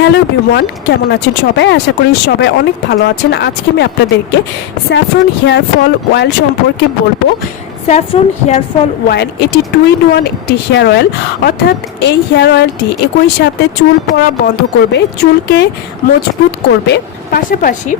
Hello V1 কেমন আছেন সবাই? আশা করি সবাই অনেক ভালো আছেন। আজকে আমি আপনাদেরকে স্যাফরন হেয়ার ফল অয়েল সম্পর্কে বলব। স্যাফরন হেয়ার ফল অয়েল, এটি টু ইন ওয়ান একটি হেয়ার অয়েল। অর্থাৎ এই হেয়ার অয়েলটি একই সাথে চুল পড়া বন্ধ করবে, চুলকে মজবুত করবে। পাশাপাশি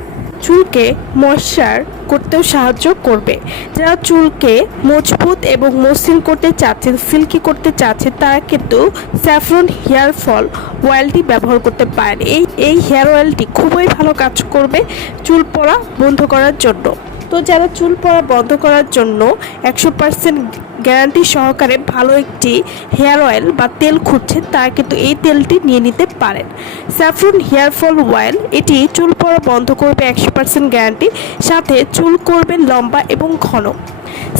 চুলকে ময়শ্চার করতেও সাহায্য করবে। যারা চুলকে মজবুত এবং মসৃণ করতে চাচ্ছেন, সিল্কি করতে চাচ্ছেন, তারা কিন্তু স্যাফরন হেয়ার ফল অয়েলটি ব্যবহার করতে পারেন। এই এই হেয়ার অয়েলটি খুবই ভালো কাজ করবে চুল পড়া বন্ধ করার জন্য। তো যারা চুল পড়া বন্ধ করার জন্য একশো পার্সেন্ট গ্যারান্টি সহকারে ভালো একটি হেয়ার অয়েল বা তেল খুঁজছেন তারা কিন্তু এই তেলটি নিয়ে নিতে পারেন। স্যাফরন হেয়ার ফল অয়েল, এটি চুল পড়া বন্ধ করবে একশো পার্সেন্ট গ্যারান্টি, সাথে চুল করবে লম্বা এবং ঘন।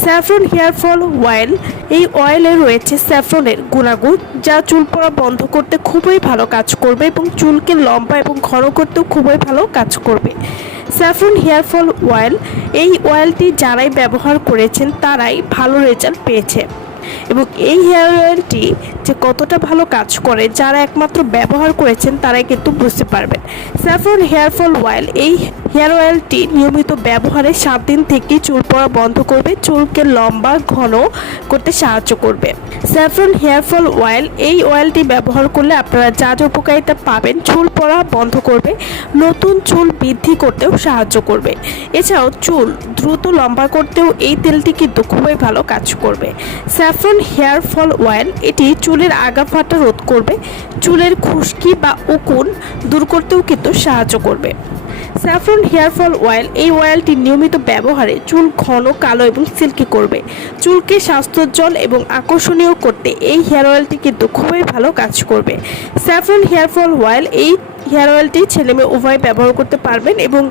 স্যাফরন হেয়ার ফল অয়েল, এই অয়েলে রয়েছে স্যাফরনের গুণাগুণ, যা চুল পড়া বন্ধ করতে খুবই ভালো কাজ করবে এবং চুলকে লম্বা এবং ঘন করতেও খুবই ভালো কাজ করবে। স্যাফরন হেয়ার ফল অয়েল, এই অয়েলটি যারাই ব্যবহার করেছেন তারাই ভালো রেজাল্ট পেয়েছে। এবং এই হেয়ার অয়েলটি যে কতটা ভালো কাজ করে, যারা একমাত্র ব্যবহার করেছেন তারাই কিন্তু বুঝতে পারবেন। স্যাফরন হেয়ার ফল অয়েল, এই হেয়ার অয়েলটি নিয়মিত ব্যবহারে সাত দিন থেকে চুল পড়া বন্ধ করবে। চুলকে লম্বা, ঘন করতে সাহায্য করবে। স্যাফরন হেয়ার ফল অয়েল, এই অয়েলটি ব্যবহার করলে আপনারা যা যা উপকারিতা পাবেন চুল পড়া বন্ধ করবে। নতুন চুল বৃদ্ধি করতেও সাহায্য করবে। এছাড়াও চুল দ্রুত লম্বা করতেও এই তেলটি কিন্তু খুবই ভালো কাজ করবে। স্যাফরন হেয়ার ফল অয়েল, এটি চুলের আগা ফাটা রোধ করবে। চুলের খুশকি বা উকুন দূর করতেও কিন্তু সাহায্য করবে। স্যাফরন হেয়ার ফল অয়েল এই অয়েলটি নিয়মিত ব্যবহারে চুল ঘন, কালো এবং সিল্কি করবে। চুলকে স্বাস্থ্যোজ্জ্বল এবং আকর্ষণীয় করতে এই হেয়ার অয়েলটি কিন্তু খুবই ভালো কাজ করবে। স্যাফরন হেয়ার ফল অয়েল এই হেয়ার অয়েলটি ছেলে মেয়ে উভয় ব্যবহার করতে পারবেন এবং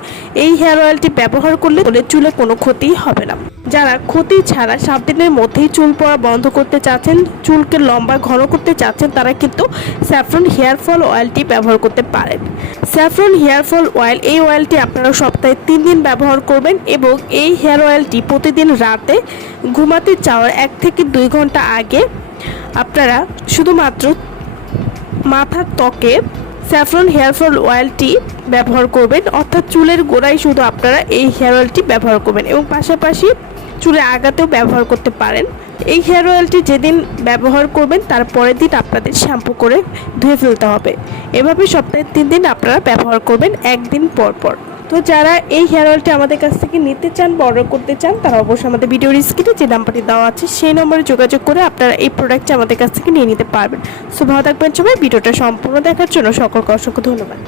এই হেয়ার অয়েলটি ব্যবহার করলে চুলে চুলে কোনো ক্ষতি হবে না। যারা ক্ষতি ছাড়া সাত দিনের মধ্যেই চুল পড়া বন্ধ করতে চাচ্ছেন, চুলকে লম্বা ঘন করতে চাচ্ছেন, তারা কিন্তু স্যাফরন হেয়ার ফল অয়েলটি ব্যবহার করতে পারেন। স্যাফরন হেয়ার ফল অয়েল, এই অয়েলটি আপনারা সপ্তাহে তিন দিন ব্যবহার করবেন এবং এই হেয়ার অয়েলটি প্রতিদিন রাতে ঘুমাতে যাওয়ার এক থেকে দুই ঘণ্টা আগে আপনারা শুধুমাত্র মাথার ত্বকে স্যাফরন হেয়ার ফল অয়েলটি ব্যবহার করবেন। অর্থাৎ চুলের গোড়ায় শুধু আপনারা এই হেয়ার অয়েলটি ব্যবহার করবেন এবং পাশাপাশি চুলে আগাতেও ব্যবহার করতে পারেন। এই হেয়ার অয়েলটি যেদিন ব্যবহার করবেন, তার পরের দিন আপনাদের শ্যাম্পু করে ধুয়ে ফেলতে হবে। এভাবে সপ্তাহে তিন দিন আপনারা ব্যবহার করবেন, একদিন পর পর। তো যারা এই হেয়ার অয়েলটি আমাদের কাছ থেকে নিতে চান বা অর্ডার করতে চান, তারা অবশ্যই আমাদের ভিডিও স্ক্রিনে যে নাম্বারটি দেওয়া আছে, সেই নম্বরে যোগাযোগ করে আপনারা এই প্রোডাক্টটি আমাদের কাছ থেকে নিয়ে নিতে পারবেন। সো ভালো থাকবেন সবাই, ভিডিওটা সম্পূর্ণ দেখার জন্য সকলকে অসংখ্য ধন্যবাদ।